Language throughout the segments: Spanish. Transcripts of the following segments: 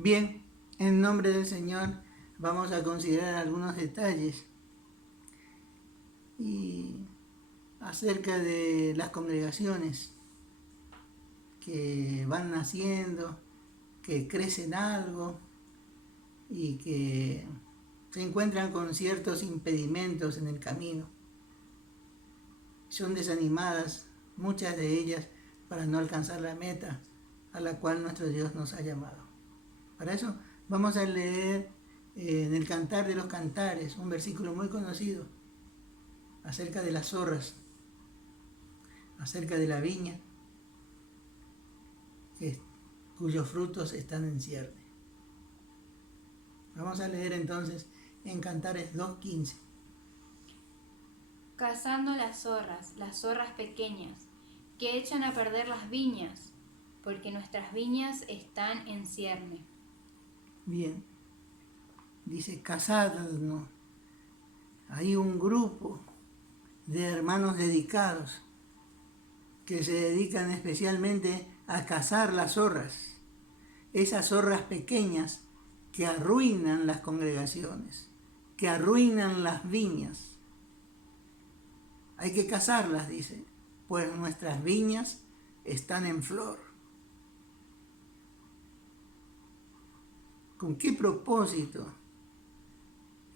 Bien, en nombre del Señor vamos a considerar algunos detalles y acerca de las congregaciones que van naciendo, que crecen algo y que se encuentran con ciertos impedimentos en el camino. Son desanimadas, muchas de ellas, para no alcanzar la meta a la cual nuestro Dios nos ha llamado. Para eso vamos a leer en el Cantar de los Cantares, un versículo muy conocido, acerca de las zorras, acerca de la viña, cuyos frutos están en cierne. Vamos a leer entonces en Cantares 2:15. Cazando las zorras pequeñas, que echan a perder las viñas, porque nuestras viñas están en cierne. Bien, dice cazadnos. Hay un grupo de hermanos dedicados que se dedican especialmente a cazar las zorras, esas zorras pequeñas que arruinan las congregaciones, que arruinan las viñas. Hay que cazarlas, dice, pues nuestras viñas están en flor. ¿Con qué propósito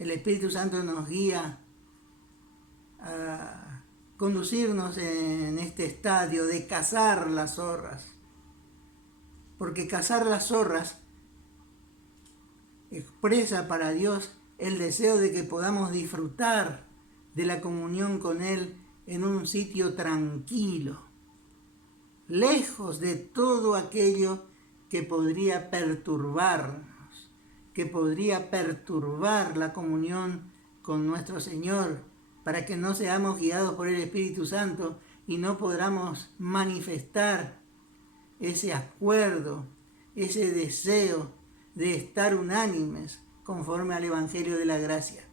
el Espíritu Santo nos guía a conducirnos en este estadio de cazar las zorras? Porque cazar las zorras expresa para Dios el deseo de que podamos disfrutar de la comunión con Él en un sitio tranquilo, lejos de todo aquello que podría perturbarnos, que podría perturbar la comunión con nuestro Señor, para que no seamos guiados por el Espíritu Santo y no podamos manifestar ese acuerdo, ese deseo de estar unánimes conforme al Evangelio de la gracia.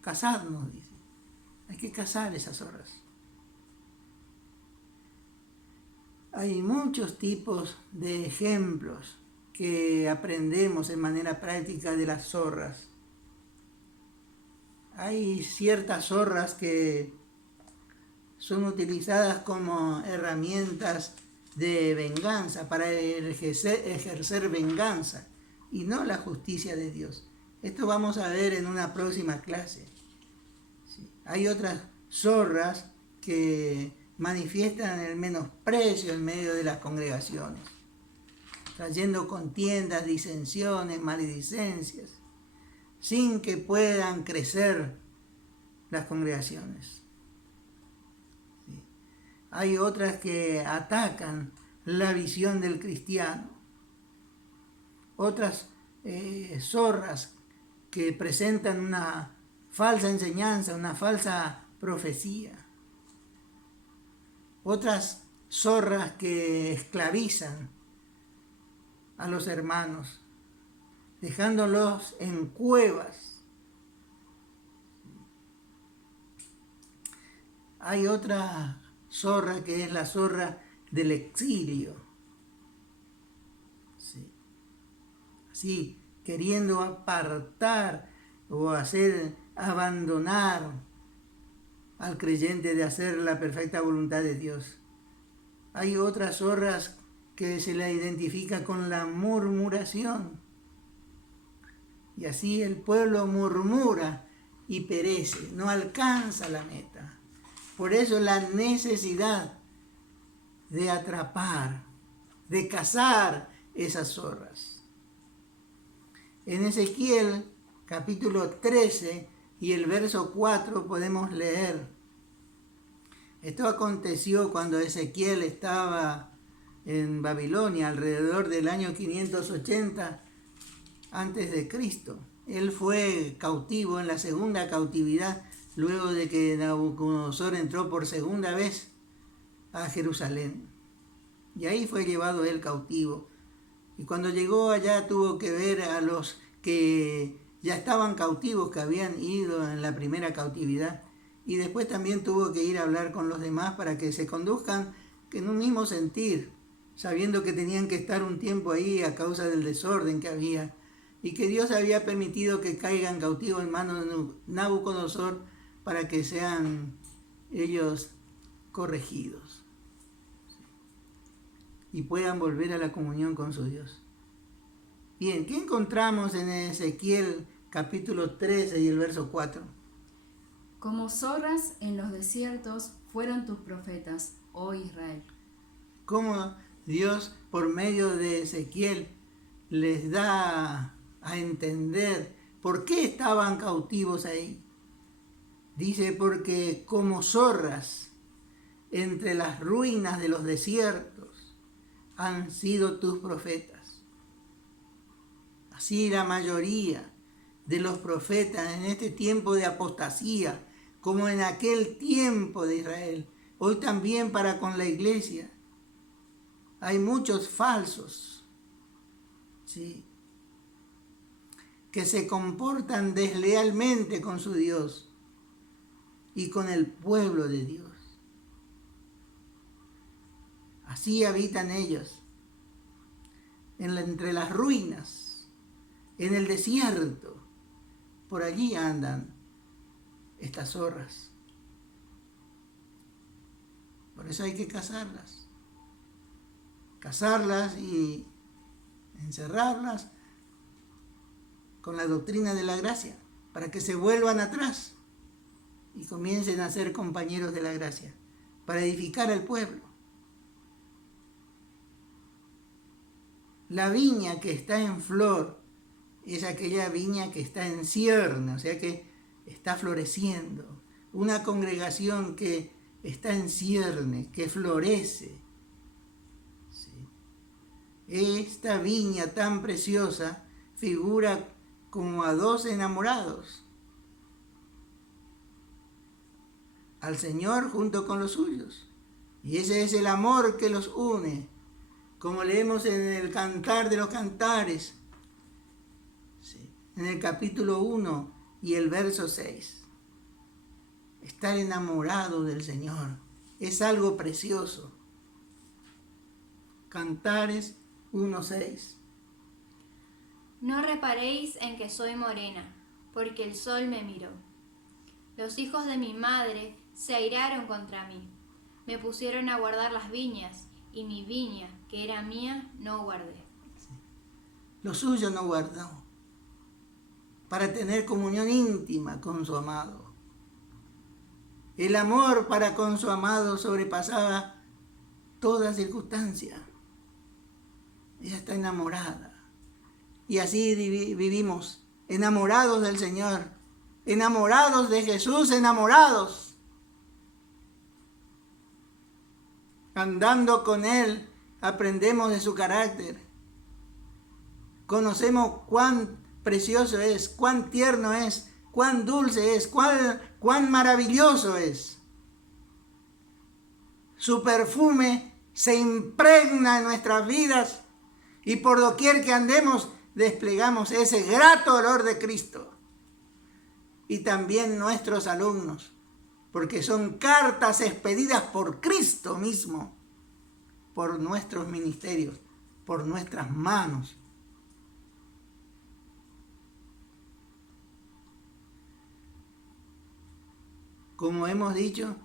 Cazadnos, dice. Hay que cazar esas zorras. Hay muchos tipos de ejemplos que aprendemos en manera práctica de las zorras. Hay ciertas zorras que son utilizadas como herramientas de venganza, para ejercer venganza y no la justicia de Dios. Esto vamos a ver en una próxima clase. Sí. Hay otras zorras que manifiestan el menosprecio en medio de las congregaciones, trayendo contiendas, disensiones, maledicencias, sin que puedan crecer las congregaciones. Sí. Hay otras que atacan la visión del cristiano, otras zorras que presentan una falsa enseñanza, una falsa profecía, otras zorras que esclavizan a los hermanos, dejándolos en cuevas. Hay otra zorra que es la zorra del exilio. Sí. Así, queriendo apartar o hacer abandonar al creyente de hacer la perfecta voluntad de Dios. Hay otras zorras que se la identifica con la murmuración. Y así el pueblo murmura y perece, no alcanza la meta. Por eso la necesidad de atrapar, de cazar esas zorras. En Ezequiel capítulo 13 y el verso 4 podemos leer: esto aconteció cuando Ezequiel estaba en Babilonia alrededor del año 580 antes de Cristo. Él fue cautivo en la segunda cautividad, luego de que Nabucodonosor entró por segunda vez a Jerusalén. Y ahí fue llevado él cautivo. Y cuando llegó allá tuvo que ver a los que ya estaban cautivos, que habían ido en la primera cautividad. Y después también tuvo que ir a hablar con los demás para que se conduzcan en un mismo sentir, sabiendo que tenían que estar un tiempo ahí a causa del desorden que había, y que Dios había permitido que caigan cautivos en manos de Nabucodonosor para que sean ellos corregidos y puedan volver a la comunión con su Dios. Bien, ¿qué encontramos en Ezequiel capítulo 13 y el verso 4? Como zorras en los desiertos fueron tus profetas, oh Israel. Cómo Dios, por medio de Ezequiel, les da a entender por qué estaban cautivos ahí. Dice, porque como zorras entre las ruinas de los desiertos han sido tus profetas. Así la mayoría de los profetas en este tiempo de apostasía, como en aquel tiempo de Israel, hoy también para con la iglesia, hay muchos falsos, ¿sí?, que se comportan deslealmente con su Dios y con el pueblo de Dios. Así habitan ellos, entre las ruinas, en el desierto. Por allí andan estas zorras. Por eso hay que cazarlas y encerrarlas con la doctrina de la gracia, para que se vuelvan atrás y comiencen a ser compañeros de la gracia, para edificar al pueblo. La viña que está en flor es aquella viña que está en cierne, o sea que está floreciendo. Una congregación que está en cierne, que florece. ¿Sí? Esta viña tan preciosa figura como a dos enamorados al Señor junto con los suyos. Y ese es el amor que los une, como leemos en el Cantar de los Cantares, ¿sí?, en el capítulo 1 y el verso 6. Estar enamorado del Señor es algo precioso. Cantares 1:6. No reparéis en que soy morena, porque el sol me miró. Los hijos de mi madre se airaron contra mí. Me pusieron a guardar las viñas, y mi viña, que era mía, no guardé. Lo suyo no guardó, para tener comunión íntima con su amado. El amor para con su amado sobrepasaba toda circunstancia. Ella está enamorada. Y así vivimos, enamorados del Señor, enamorados de Jesús, enamorados, andando con Él, aprendemos de su carácter, conocemos cuán precioso es, cuán tierno es, cuán dulce es, cuán maravilloso es. Su perfume se impregna en nuestras vidas y por doquier que andemos desplegamos ese grato olor de Cristo. Y también nuestros alumnos, porque son cartas expedidas por Cristo mismo, por nuestros ministerios, por nuestras manos. Como hemos dicho,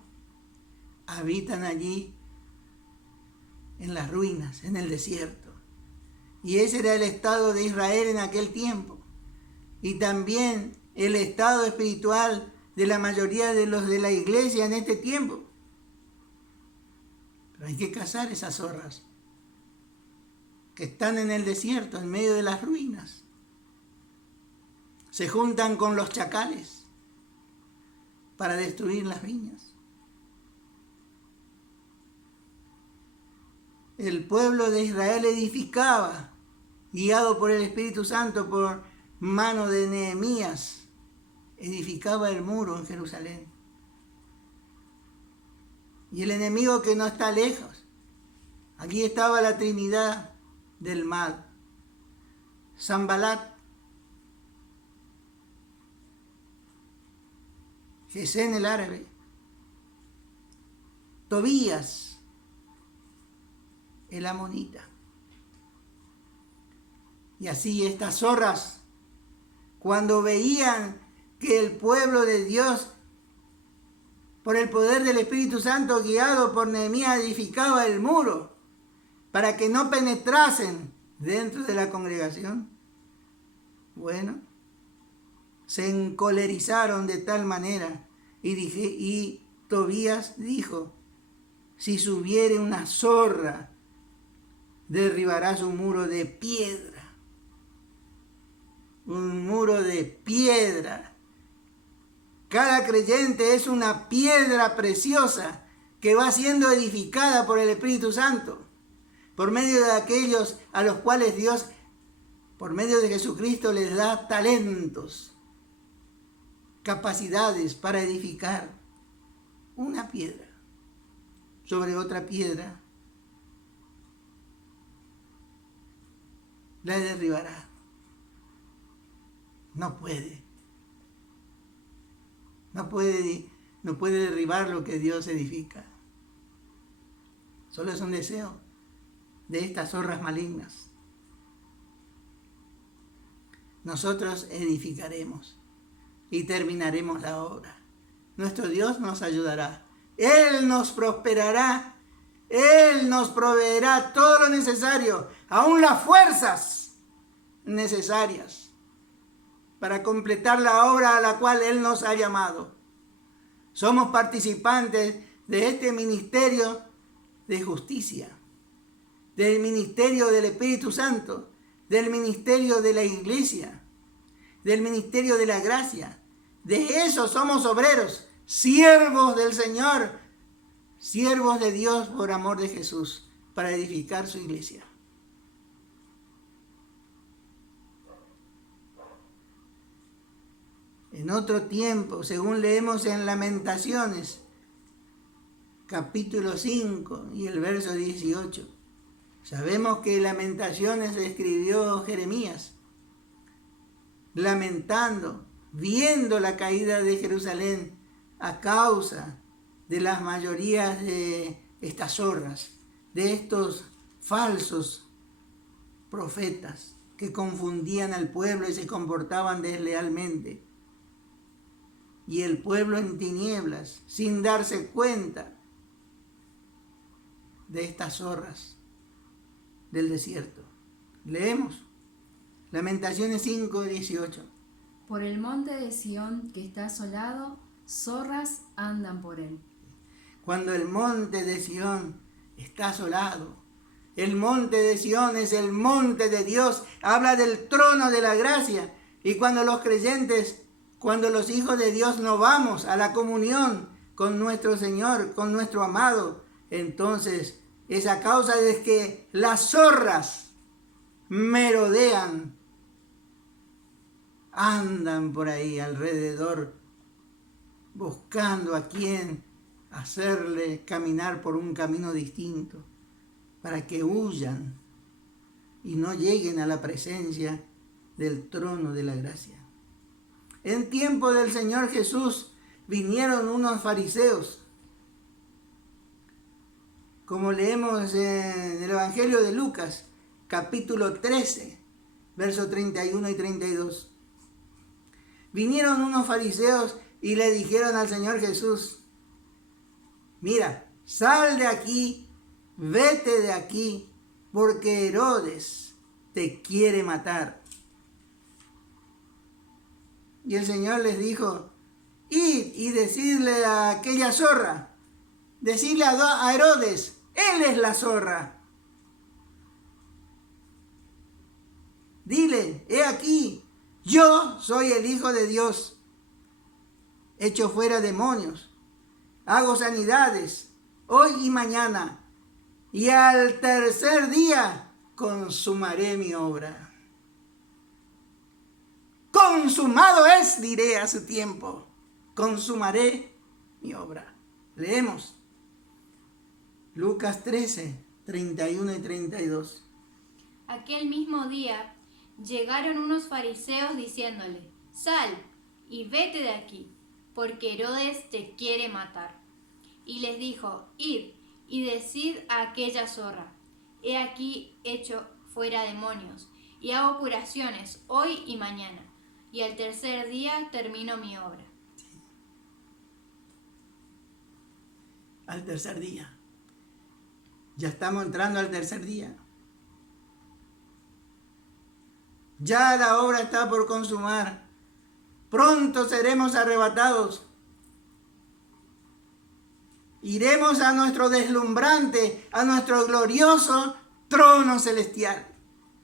habitan allí en las ruinas, en el desierto. Y ese era el estado de Israel en aquel tiempo. Y también el estado espiritual de la mayoría de los de la iglesia en este tiempo. Pero hay que cazar esas zorras que están en el desierto, en medio de las ruinas. Se juntan con los chacales para destruir las viñas. El pueblo de Israel edificaba, guiado por el Espíritu Santo, por mano de Nehemías, edificaba el muro en Jerusalén. Y el enemigo que no está lejos, aquí estaba la Trinidad del mal, Sanbalat, Gesén el árabe, Tobías, el amonita. Y así estas zorras, cuando veían que el pueblo de Dios, por el poder del Espíritu Santo guiado por Nehemías, edificaba el muro para que no penetrasen dentro de la congregación, bueno, se encolerizaron de tal manera y Tobías dijo: si subiere una zorra, derribará su muro de piedra. Un muro de piedra. Cada creyente es una piedra preciosa que va siendo edificada por el Espíritu Santo, por medio de aquellos a los cuales Dios, por medio de Jesucristo, les da talentos, capacidades para edificar una piedra sobre otra piedra. La derribará. No puede derribar lo que Dios edifica. Solo es un deseo de estas zorras malignas. Nosotros edificaremos y terminaremos la obra. Nuestro Dios nos ayudará. Él nos prosperará. Él nos proveerá todo lo necesario, aún las fuerzas necesarias para completar la obra a la cual Él nos ha llamado. Somos participantes de este ministerio de justicia, del ministerio del Espíritu Santo, del ministerio de la iglesia, del ministerio de la gracia. De eso somos obreros, siervos del Señor, siervos de Dios por amor de Jesús, para edificar su iglesia. En otro tiempo, según leemos en Lamentaciones, capítulo 5 y el verso 18, sabemos que Lamentaciones escribió Jeremías, lamentando, viendo la caída de Jerusalén a causa de las mayorías de estas zorras, de estos falsos profetas que confundían al pueblo y se comportaban deslealmente. Y el pueblo en tinieblas, sin darse cuenta de estas zorras del desierto. Leemos Lamentaciones 5:18. Por el monte de Sión que está asolado, zorras andan por él. Cuando el monte de Sión está asolado, el monte de Sión es el monte de Dios, habla del trono de la gracia. Y cuando los creyentes, cuando los hijos de Dios no vamos a la comunión con nuestro Señor, con nuestro amado, entonces es a causa de que las zorras merodean, andan por ahí alrededor, buscando a quien hacerle caminar por un camino distinto, para que huyan y no lleguen a la presencia del trono de la gracia. En tiempo del Señor Jesús vinieron unos fariseos, como leemos en el Evangelio de Lucas, capítulo 13, versos 31 y 32. Vinieron unos fariseos y le dijeron al Señor Jesús: mira, sal de aquí, vete de aquí, porque Herodes te quiere matar. Y el Señor les dijo: id y decidle a aquella zorra, decidle a Herodes, él es la zorra. Dile, he aquí, yo soy el Hijo de Dios, echo fuera demonios, hago sanidades hoy y mañana, y al tercer día consumaré mi obra. Consumado es, diré a su tiempo, consumaré mi obra. Leemos Lucas 13, 31 y 32. Aquel mismo día llegaron unos fariseos diciéndole: sal y vete de aquí, porque Herodes te quiere matar. Y les dijo: id y decid a aquella zorra, he aquí echo fuera demonios, y hago curaciones hoy y mañana, y al tercer día termino mi obra. Al tercer día. Ya estamos entrando al tercer día. Ya la obra está por consumar. Pronto seremos arrebatados. Iremos a nuestro deslumbrante, a nuestro glorioso trono celestial,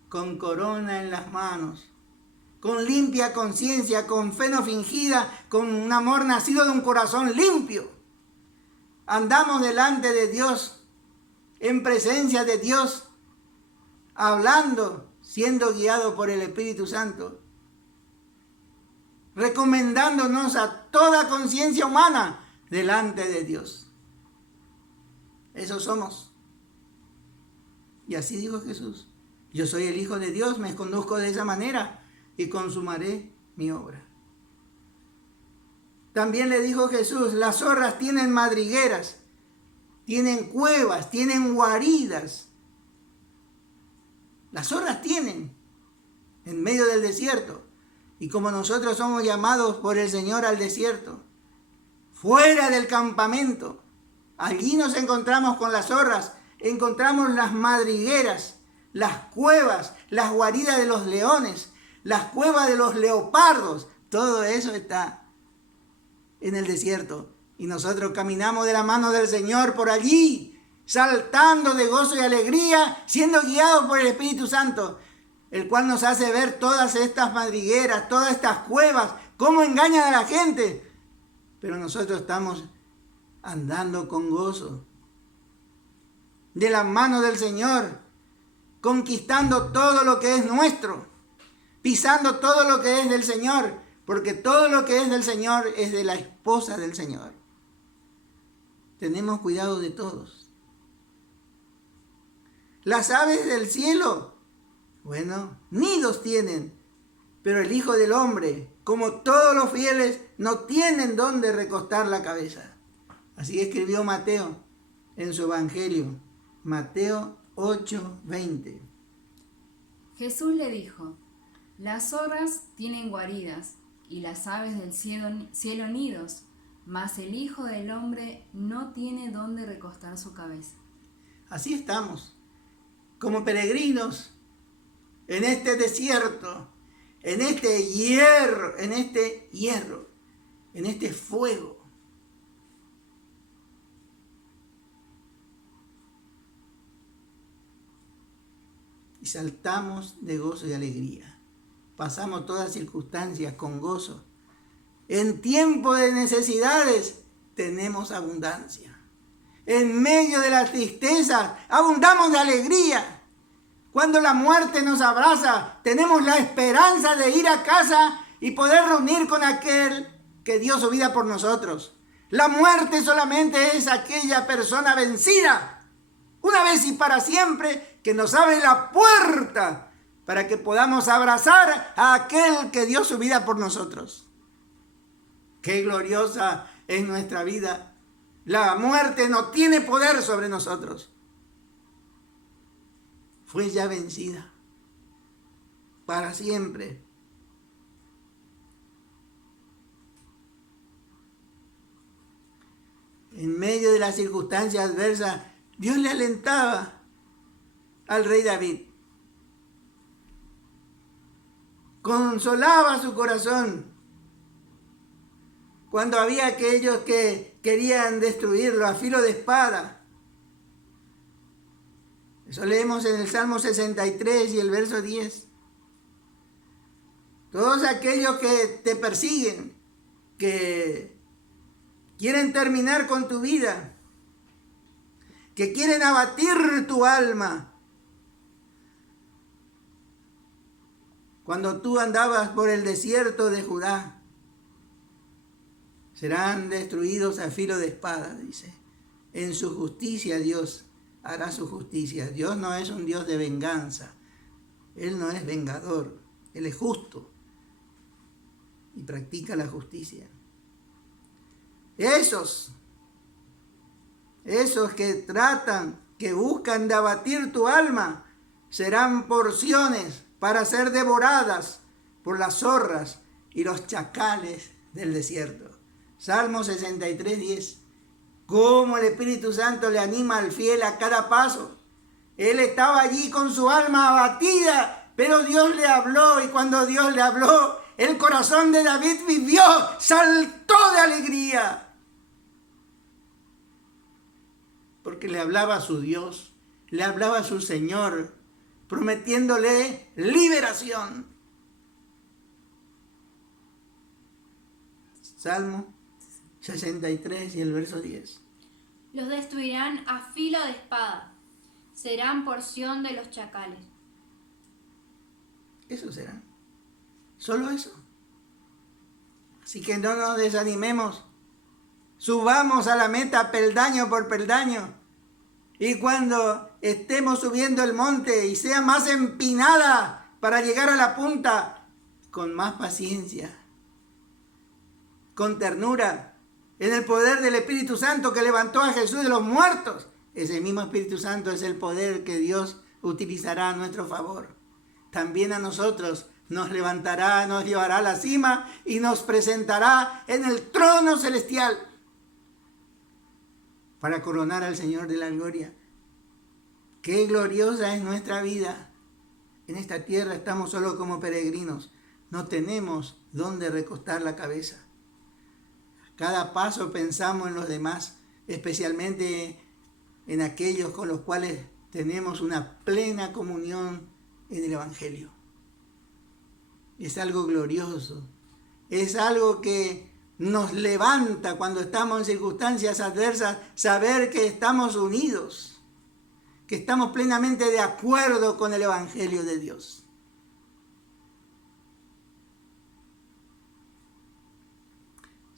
con corona en las manos, con limpia conciencia, con fe no fingida, con un amor nacido de un corazón limpio. Andamos delante de Dios, en presencia de Dios, hablando, siendo guiado por el Espíritu Santo, recomendándonos a toda conciencia humana delante de Dios. Eso somos. Y así dijo Jesús: yo soy el Hijo de Dios, me conduzco de esa manera y consumaré mi obra. También le dijo Jesús: las zorras tienen madrigueras, tienen cuevas, tienen guaridas. Las zorras tienen en medio del desierto. Y como nosotros somos llamados por el Señor al desierto, fuera del campamento, allí nos encontramos con las zorras, encontramos las madrigueras, las cuevas, las guaridas de los leones, las cuevas de los leopardos. Todo eso está en el desierto. Y nosotros caminamos de la mano del Señor por allí, saltando de gozo y alegría, siendo guiados por el Espíritu Santo, el cual nos hace ver todas estas madrigueras, todas estas cuevas, cómo engañan a la gente. Pero nosotros estamos andando con gozo, de la mano del Señor, conquistando todo lo que es nuestro, pisando todo lo que es del Señor, porque todo lo que es del Señor es de la esposa del Señor. Tenemos cuidado de todos. Las aves del cielo, bueno, nidos tienen, pero el Hijo del Hombre, como todos los fieles, no tienen dónde recostar la cabeza. Así escribió Mateo en su Evangelio, Mateo 8:20. Jesús le dijo: las zorras tienen guaridas y las aves del cielo nidos, mas el Hijo del Hombre no tiene dónde recostar su cabeza. Así estamos, como peregrinos, en este desierto, en este hierro, en este fuego. Y saltamos de gozo y alegría. Pasamos todas circunstancias con gozo. En tiempo de necesidades tenemos abundancia. En medio de la tristeza abundamos de alegría. Cuando la muerte nos abraza, tenemos la esperanza de ir a casa y poder reunir con aquel que dio su vida por nosotros. La muerte solamente es aquella persona vencida, una vez y para siempre, que nos abre la puerta para que podamos abrazar a aquel que dio su vida por nosotros. Qué gloriosa es nuestra vida. La muerte no tiene poder sobre nosotros. Fue ya vencida para siempre. En medio de las circunstancias adversas, Dios le alentaba al rey David. Consolaba su corazón cuando había aquellos que querían destruirlo a filo de espada. Eso leemos en el Salmo 63 y el verso 10. Todos aquellos que te persiguen, que quieren terminar con tu vida, que quieren abatir tu alma. Cuando tú andabas por el desierto de Judá, serán destruidos a filo de espada, dice. En su justicia Dios hará su justicia. Dios no es un Dios de venganza. Él no es vengador. Él es justo y practica la justicia. Esos que tratan que buscan de abatir tu alma serán porciones para ser devoradas por las zorras y los chacales del desierto. Salmo 63, 10. Cómo el Espíritu Santo le anima al fiel a cada paso. Él estaba allí con su alma abatida, pero Dios le habló, y cuando Dios le habló, el corazón de David vivió, saltó de alegría. Porque le hablaba a su Dios, le hablaba a su Señor, prometiéndole liberación. Salmo 63 y el verso 10. Los destruirán a filo de espada, serán porción de los chacales. Eso será. Solo eso. Así que no nos desanimemos. Subamos a la meta peldaño por peldaño. Y cuando estemos subiendo el monte y sea más empinada para llegar a la punta, con más paciencia, con ternura, en el poder del Espíritu Santo que levantó a Jesús de los muertos. Ese mismo Espíritu Santo es el poder que Dios utilizará a nuestro favor. También a nosotros nos levantará, nos llevará a la cima y nos presentará en el trono celestial para coronar al Señor de la gloria. Qué gloriosa es nuestra vida. En esta tierra estamos solo como peregrinos. No tenemos dónde recostar la cabeza. Cada paso pensamos en los demás, especialmente en aquellos con los cuales tenemos una plena comunión en el Evangelio. Es algo glorioso, es algo que nos levanta cuando estamos en circunstancias adversas, saber que estamos unidos, que estamos plenamente de acuerdo con el Evangelio de Dios.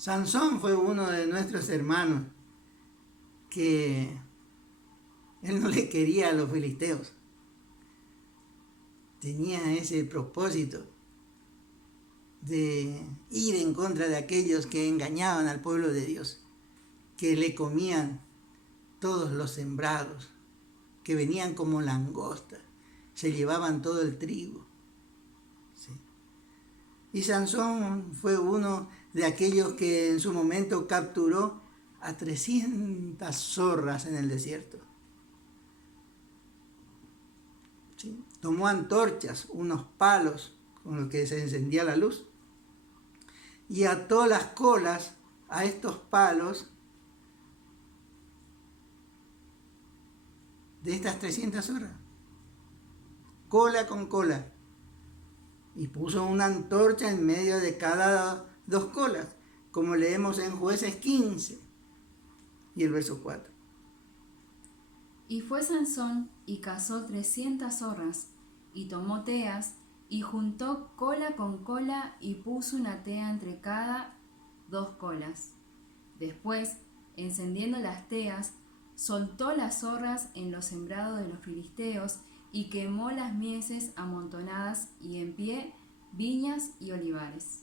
Sansón fue uno de nuestros hermanos que él no le quería a los filisteos. Tenía ese propósito de ir en contra de aquellos que engañaban al pueblo de Dios, que le comían todos los sembrados, que venían como langostas, se llevaban todo el trigo. ¿Sí? Y Sansón fue uno de aquellos que en su momento capturó a 300 zorras en el desierto. ¿Sí? Tomó antorchas, unos palos con los que se encendía la luz, y ató las colas a estos palos de estas 300 zorras, cola con cola, y puso una antorcha en medio de cada dos colas, como leemos en Jueces 15 y el verso 4. Y fue Sansón y cazó 300 zorras, y tomó teas, y juntó cola con cola, y puso una tea entre cada dos colas. Después, encendiendo las teas, soltó las zorras en los sembrados de los filisteos, y quemó las mieses amontonadas, y en pie viñas y olivares.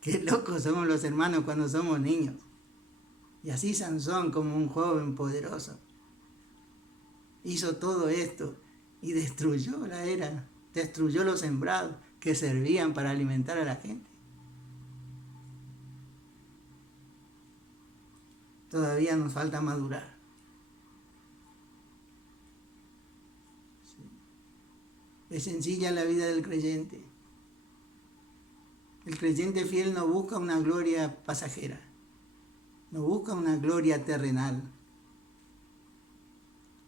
Qué locos somos los hermanos cuando somos niños. Y así Sansón, como un joven poderoso, hizo todo esto y destruyó la era, destruyó los sembrados que servían para alimentar a la gente. Todavía nos falta madurar. Sí. Es sencilla la vida del creyente. El creyente fiel no busca una gloria pasajera, no busca una gloria terrenal.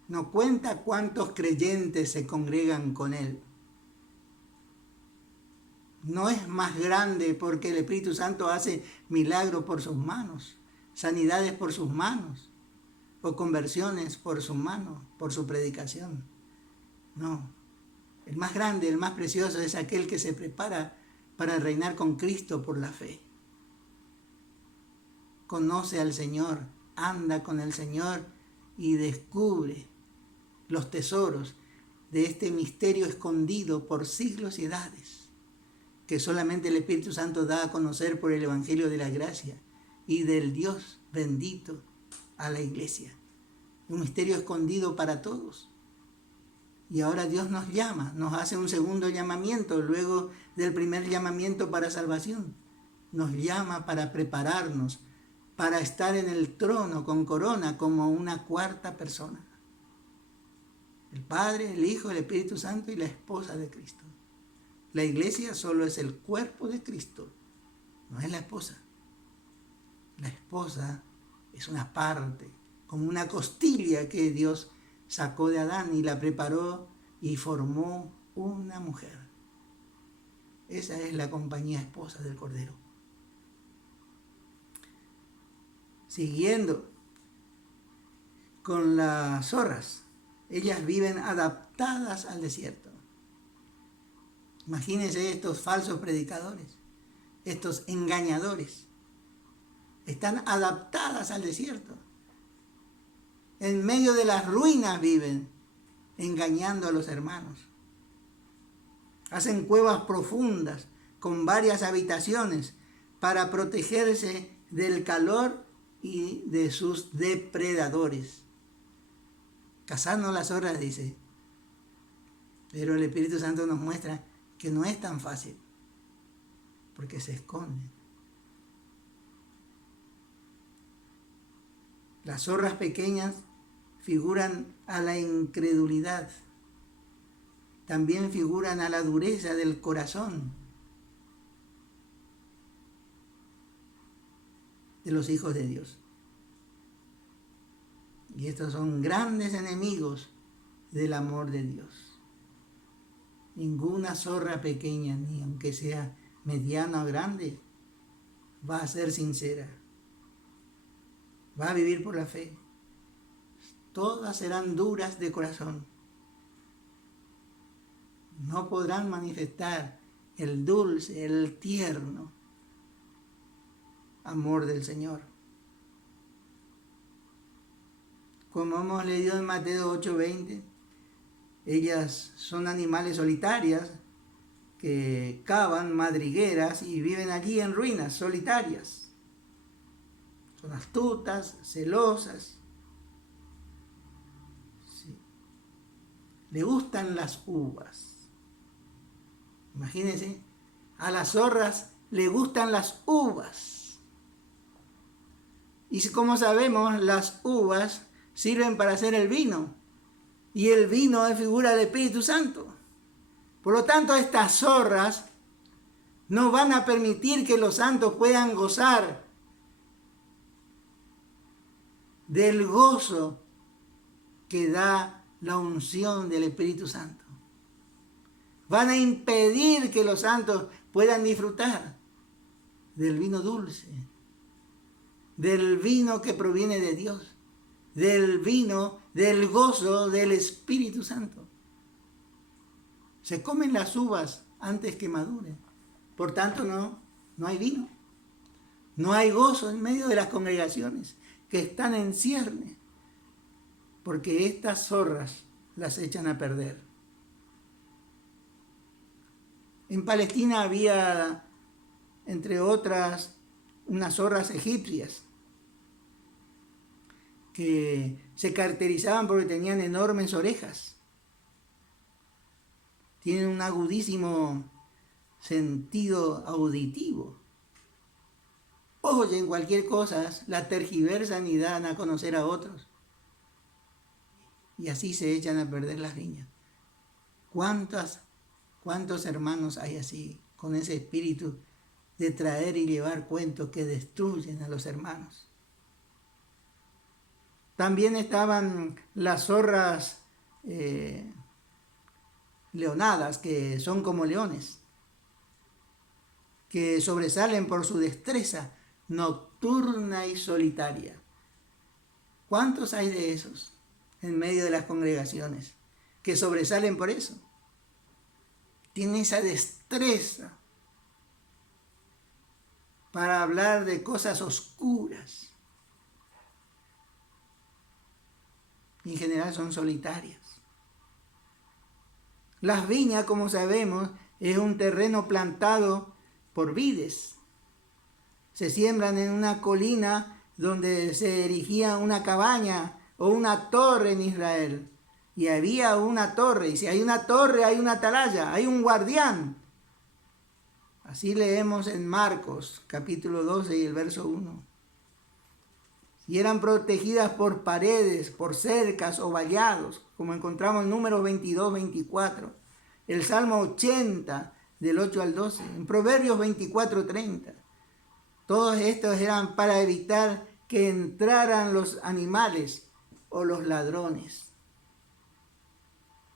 No cuenta cuántos creyentes se congregan con él. No es más grande porque el Espíritu Santo hace milagros por sus manos, sanidades por sus manos, o conversiones por sus manos, por su predicación. No, el más grande, el más precioso es aquel que se prepara para reinar con Cristo por la fe. Conoce al Señor, anda con el Señor y descubre los tesoros de este misterio escondido por siglos y edades, que solamente el Espíritu Santo da a conocer por el Evangelio de la gracia y del Dios bendito a la iglesia. un misterio escondido para todos. Y ahora Dios nos llama, nos hace un segundo llamamiento luego del primer llamamiento para salvación. Nos llama para prepararnos, para estar en el trono con corona como una cuarta persona. El Padre, el Hijo, el Espíritu Santo y la esposa de Cristo. La iglesia solo es el cuerpo de Cristo, no es la esposa. La esposa es una parte, como una costilla que Dios sacó de Adán y la preparó y formó una mujer. Esa es la compañía esposa del Cordero. Siguiendo con las zorras, ellas viven adaptadas al desierto. Imagínense estos falsos predicadores, estos engañadores. Están adaptadas al desierto. En medio de las ruinas viven, engañando a los hermanos. Hacen cuevas profundas con varias habitaciones para protegerse del calor y de sus depredadores. Cazando las zorras, dice. Pero el Espíritu Santo nos muestra que no es tan fácil, porque se esconden. Las zorras pequeñas figuran a la incredulidad, también figuran a la dureza del corazón de los hijos de Dios. Y estos son grandes enemigos del amor de Dios. Ninguna zorra pequeña, ni aunque sea mediana o grande, va a ser sincera. Va a vivir por la fe. Todas serán duras de corazón. No podrán manifestar el dulce, el tierno amor del Señor. Como hemos leído en Mateo 8:20, ellas son animales solitarias que cavan madrigueras y viven allí en ruinas solitarias. Son astutas, celosas. Sí. Le gustan las uvas. Imagínense, a las zorras le gustan las uvas. Y como sabemos, las uvas sirven para hacer el vino. Y el vino es figura del Espíritu Santo. Por lo tanto, estas zorras no van a permitir que los santos puedan gozar del gozo que da la unción del Espíritu Santo. Van a impedir que los santos puedan disfrutar del vino dulce, del vino que proviene de Dios, del vino, del gozo del Espíritu Santo. Se comen las uvas antes que maduren. Por tanto, no hay vino. No hay gozo en medio de las congregaciones que están en cierne, porque estas zorras las echan a perder. En Palestina había, entre otras, unas zorras egipcias que se caracterizaban porque tenían enormes orejas. Tienen un agudísimo sentido auditivo. Oyen cualquier cosa, la tergiversan y dan a conocer a otros. Y así se echan a perder las viñas. ¿Cuántos hermanos hay así, con ese espíritu de traer y llevar cuentos que destruyen a los hermanos? También estaban las zorras leonadas, que son como leones, que sobresalen por su destreza nocturna y solitaria. ¿Cuántos hay de esos en medio de las congregaciones que sobresalen por eso? Tienen esa destreza para hablar de cosas oscuras. En general son solitarias. Las viñas, como sabemos, es un terreno plantado por vides. Se siembran en una colina donde se erigía una cabaña o una torre en Israel. Y había una torre, y si hay una torre hay una atalaya, hay un guardián. Así leemos en Marcos capítulo 12 y el verso 1. Y eran protegidas por paredes, por cercas o vallados, como encontramos en Números 22, 24. El Salmo 80 del 8 al 12, en Proverbios 24, 30. Todos estos eran para evitar que entraran los animales o los ladrones.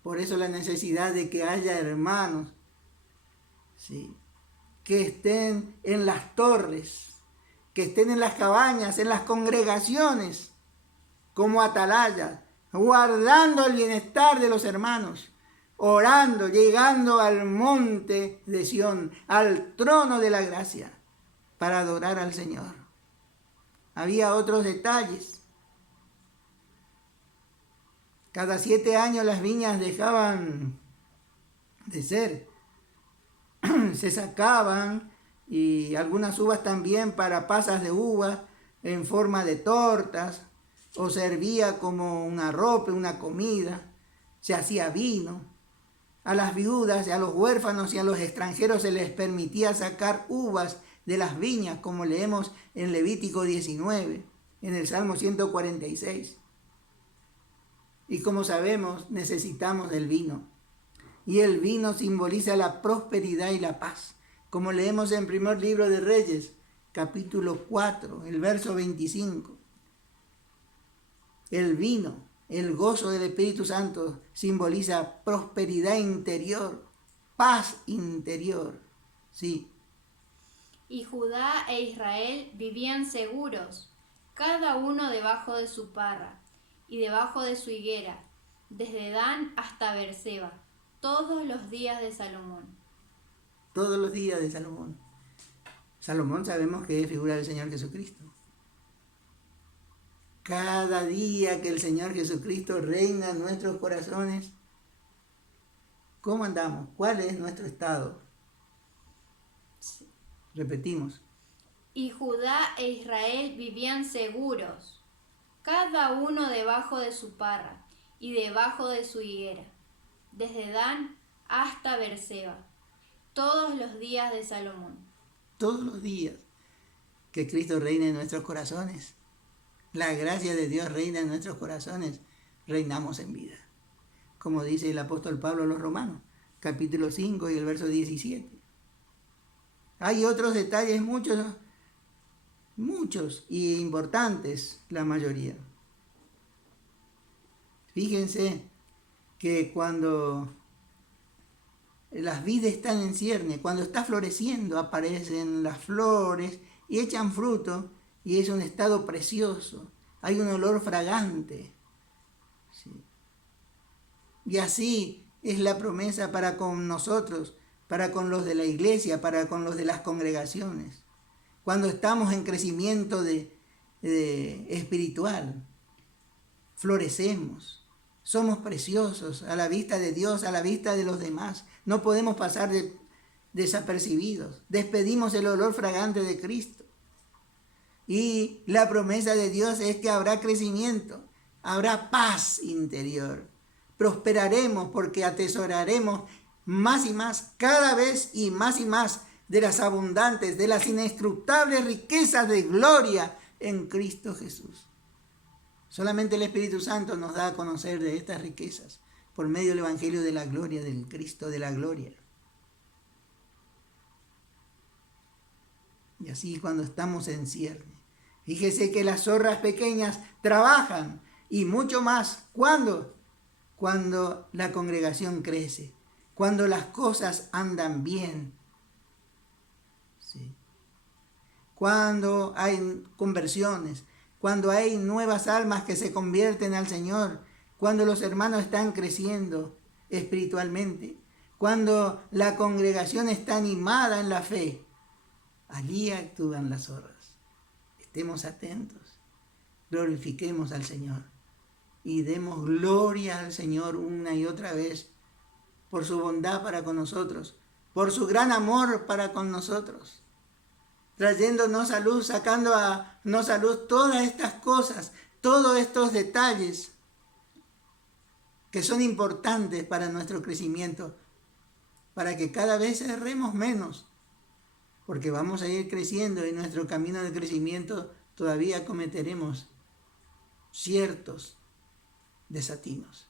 Por eso la necesidad de que haya hermanos, ¿sí?, que estén en las torres, que estén en las cabañas, en las congregaciones, como atalayas, guardando el bienestar de los hermanos, orando, llegando al monte de Sión, al trono de la gracia, para adorar al Señor. Había otros detalles. Cada 7 años las viñas dejaban de ser, se sacaban, y algunas uvas también para pasas de uvas en forma de tortas, o servía como una ropa, una comida, se hacía vino. A las viudas, a los huérfanos y a los extranjeros se les permitía sacar uvas de las viñas, como leemos en Levítico 19, en el Salmo 146. Y como sabemos, necesitamos del vino. Y el vino simboliza la prosperidad y la paz, como leemos en primer libro de Reyes, capítulo 4, el verso 25. El vino, el gozo del Espíritu Santo, simboliza prosperidad interior, paz interior. Sí. Y Judá e Israel vivían seguros, cada uno debajo de su parra y debajo de su higuera, desde Dan hasta Beerseba, todos los días de Salomón. Todos los días de Salomón. Salomón sabemos que es figura del Señor Jesucristo. Cada día que el Señor Jesucristo reina en nuestros corazones, ¿cómo andamos? ¿Cuál es nuestro estado? Repetimos. Y Judá e Israel vivían seguros, cada uno debajo de su parra y debajo de su higuera, desde Dan hasta Beerseba, todos los días de Salomón. Todos los días que Cristo reina en nuestros corazones, la gracia de Dios reina en nuestros corazones, reinamos en vida. Como dice el apóstol Pablo a los Romanos, capítulo 5 y el verso 17. Hay otros detalles, muchos y importantes, la mayoría. Fíjense que cuando las vides están en cierne, cuando está floreciendo, aparecen las flores y echan fruto, y es un estado precioso. Hay un olor fragante. Sí. Y así es la promesa para con nosotros, para con los de la iglesia, para con los de las congregaciones. Cuando estamos en crecimiento espiritual, florecemos. Somos preciosos a la vista de Dios, a la vista de los demás. No podemos pasar desapercibidos. Despedimos el olor fragante de Cristo. Y la promesa de Dios es que habrá crecimiento, habrá paz interior. Prosperaremos porque atesoraremos más y más, cada vez y más de las abundantes, de las inescrutables riquezas de gloria en Cristo Jesús. Solamente el Espíritu Santo nos da a conocer de estas riquezas por medio del Evangelio de la gloria, del Cristo de la gloria. Y así cuando estamos en cierne. Fíjese que las zorras pequeñas trabajan y mucho más. ¿Cuándo? Cuando la congregación crece, cuando las cosas andan bien. Sí. Cuando hay conversiones, cuando hay nuevas almas que se convierten al Señor, cuando los hermanos están creciendo espiritualmente, cuando la congregación está animada en la fe, allí actúan las zorras. Estemos atentos, glorifiquemos al Señor y demos gloria al Señor una y otra vez por su bondad para con nosotros, por su gran amor para con nosotros, trayéndonos a luz, sacándonos a luz todas estas cosas, todos estos detalles que son importantes para nuestro crecimiento, para que cada vez erremos menos, porque vamos a ir creciendo y en nuestro camino de crecimiento todavía cometeremos ciertos desatinos.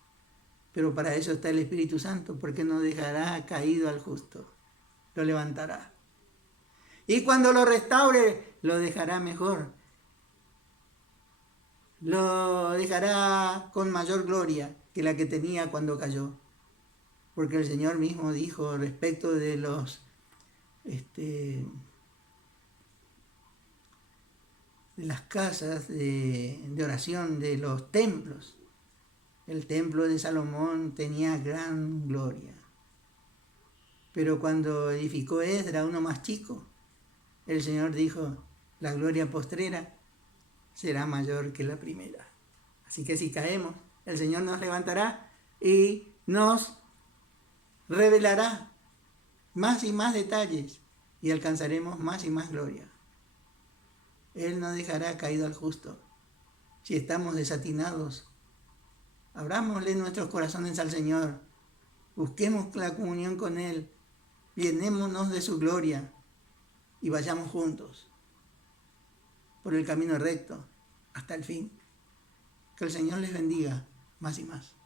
Pero para eso está el Espíritu Santo, porque no dejará caído al justo, lo levantará. Y cuando lo restaure, lo dejará mejor. Lo dejará con mayor gloria que la que tenía cuando cayó. Porque el Señor mismo dijo respecto de los de las casas de oración, de los templos. El templo de Salomón tenía gran gloria. Pero cuando edificó Esdras, uno más chico, el Señor dijo, la gloria postrera será mayor que la primera. Así que si caemos, el Señor nos levantará y nos revelará más y más detalles y alcanzaremos más y más gloria. Él no dejará caído al justo. Si estamos desatinados, abrámosle nuestros corazones al Señor, busquemos la comunión con Él, llenémonos de su gloria y vayamos juntos por el camino recto hasta el fin. Que el Señor les bendiga más y más.